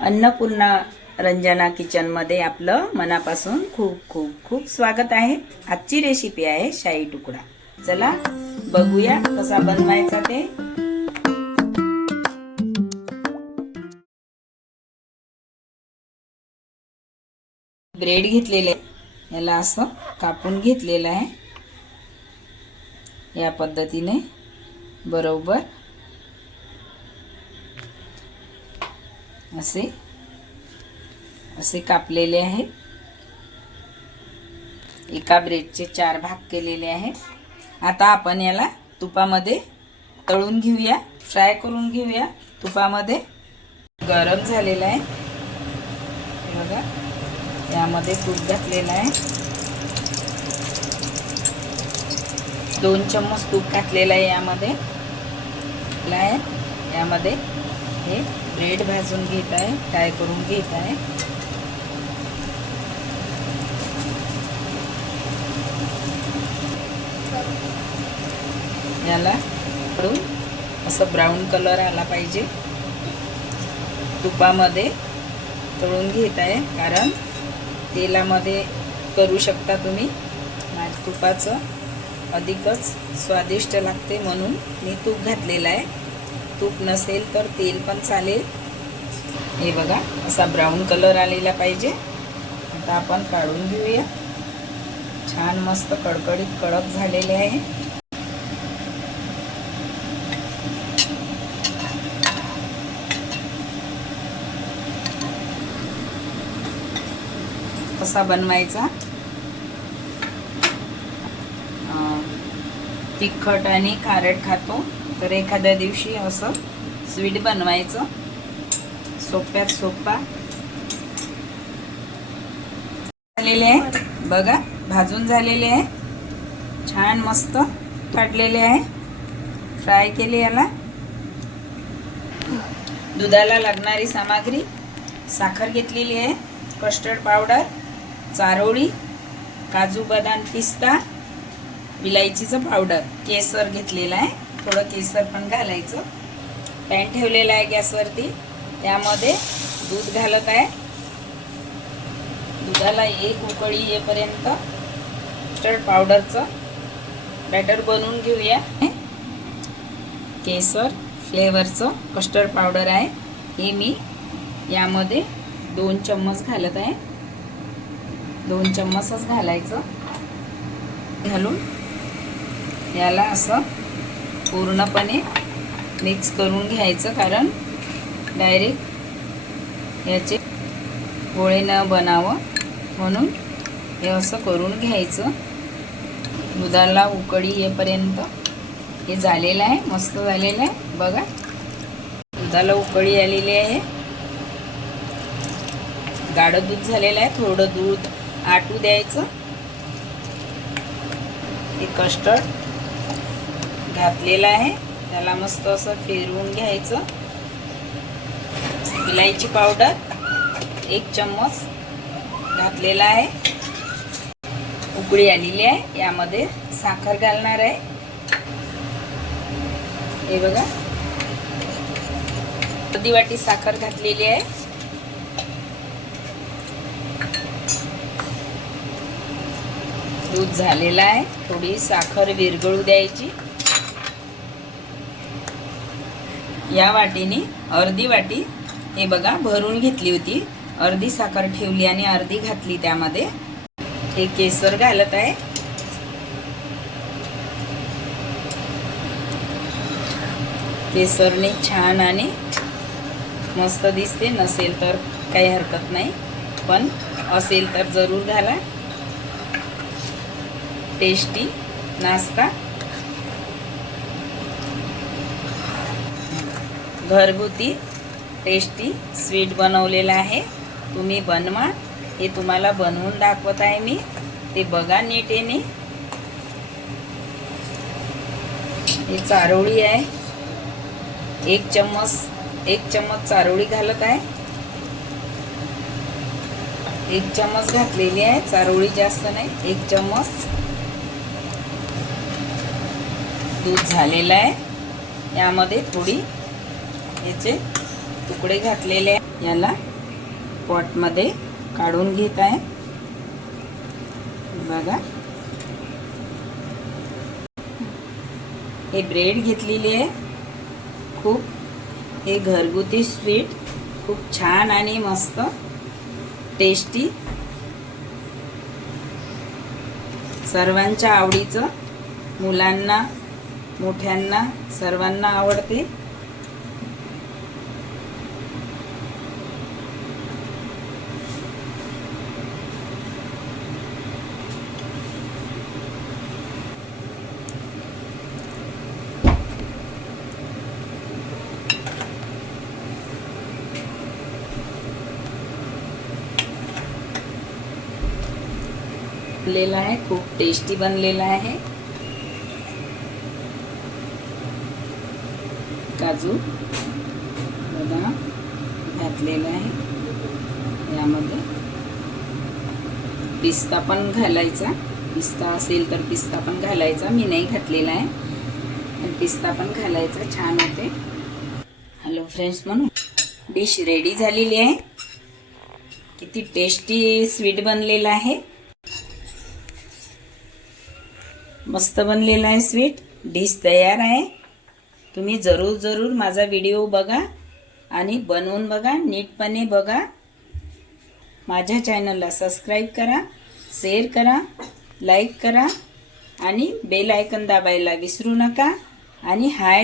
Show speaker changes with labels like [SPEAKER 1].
[SPEAKER 1] अन्नपूर्णा रंजना किचनमध्ये आपलं मनापासून खूप खूप खूप स्वागत आहे. आजची रेसिपी आहे शाही तुकडा. चला बघूया कसा बनवायचा ते. ब्रेड घेतलेले याला असं कापून घेतलेलं आहे. या पद्धतीने बरोबर असे असे कापलेले आहे. एका ब्रेडचे चार भाग केलेले आहे. आता आपण याला तुपामध्ये तळून घेऊया फ्राय करून घेऊया. तुपामध्ये गरम झालेलं आहे. बघा यामध्ये तूप घातलेलं आहे. दोन चम्मच तूप घातलेलं आहे यामध्ये. आहे यामध्ये हे ब्रेड भाजून घेत आहे फ्राय करून घेत आहे. याला करून असं ब्राऊन कलर आला पाहिजे. तुपामध्ये तळून घेत आहे कारण तेलामध्ये करू शकता तुम्ही. माझ्या तुपाचं अधिकच स्वादिष्ट लागते म्हणून मी तूप घातलेलं आहे. तूप नसेल तर तेल पण चालेल. हे बघा असा ब्राऊन कलर आलेला पाहिजे. आता आपण काढून घेऊया. छान मस्त कडकडीत कडक झालेले आहे. कसा बनवायचा? तिखट आणि खारट खातो. तर एखाद्या दिवशी असं स्वीट बनवायचं. सोप्यात सोपा झालेले आहे. बघा भाजून झालेले आहे. छान मस्त काढलेले आहे. फ्राय केले याला. दुधाला लागणारी सामग्री. साखर घेतलेली आहे. कस्टर्ड पावडर चारोळी काजू बदाम पिस्ता. विलायचीचं पावडर केसर घेतलेलं आहे. थोडं केसर पण घालायचं. पॅन ठेवलेला आहे गॅसवरती. त्यामध्ये दूध घालत आहे. दुधाला एक उकळी येईपर्यंत कस्टर्ड पावडरचं बॅटर बनवून घेऊया. केसर फ्लेवरचं कस्टर्ड पावडर आहे. हे मी यामध्ये दोन चम्मच घालत आहे. दोन चम्मचच घालायचं. घालून याला असं पूर्णपणे मिक्स करून घ्यायचं कारण डायरेक्ट याचे गोळे न बनावं म्हणून हे असं करून घ्यायचं. दुधाला उकळी येपर्यंत हे झालेलं आहे मस्त झालेलं आहे. बघा दुधाला उकळी आलेली आहे. गाढं दूध झालेलं आहे थोडं दूध आटू द्यायचं. हे कस्टर्ड घातलेलं आहे. त्याला मस्त असं फिरवून घ्यायचं. इलायची पावडर एक चम्मच घातलेला आहे. उकळी आलेली आहे. यामध्ये साखर घालणार आहे. हे बघा. अर्धी वाटी साखर घातलेली आहे. दूध झालेलं आहे. थोडी साखर विरघळू द्यायची. या वाटीने अर्धी वाटी हे बघा भरून घेतली होती. अर्धी साखर ठेवली आणि अर्धी घातली त्यामध्ये. हे केसर घालत आहे. केसरने छान आणि मस्त दिसते. नसेल तर काही हरकत नाही. पण असेल तर जरूर घाला. टेस्टी नाश्ता. घरगुती टेस्टी स्वीट बनवलेलं आहे. तुम्ही बनवा. हे तुम्हाला बनवून दाखवत आहे मी. ते बघा नीट येणे हे चारोळी आहे. एक चम्मच एक चम्मच चारोळी घालत आहे. एक चम्मच घातलेली आहे. चारोळी जास्त नाही. एक चम्मच. दूध झालेलं आहे. यामध्ये थोडी याचे तुकडे घातलेले याला पॉटमध्ये काढून घेत आहे. बघा. हे ब्रेड घेतलेली आहे. खूप. हे घरगुती स्वीट खूप छान आणि मस्त टेस्टी सर्वांच्या आवडीचं मुलांना मोठ्यांना सर्वांना आवडते. बनलेला आहे खूप टेस्टी बनलेला आहे. काजू बदाम घातलेला आहे. यामध्ये पिस्ता पण घालायचा. पिस्ता असेल तर पिस्ता पण घालायचा. मी नाही घातलेला आहे पण पिस्ता पण घालायचा. छान होते. हॅलो फ्रेंड्स म्हणून डिश रेडी झालेली आहे. किती टेस्टी स्वीट बनलेलं आहे. मस्त बनलेला आहे स्वीट. डिश तयार आहे. तुम्ही जरूर जरूर माझा व्हिडिओ बघा आणि बनवून बघा नीटपणे बघा. माझ्या चॅनलला सबस्क्राईब करा शेअर करा लाईक करा आणि बेल आयकन दाबायला विसरू नका आणि हाय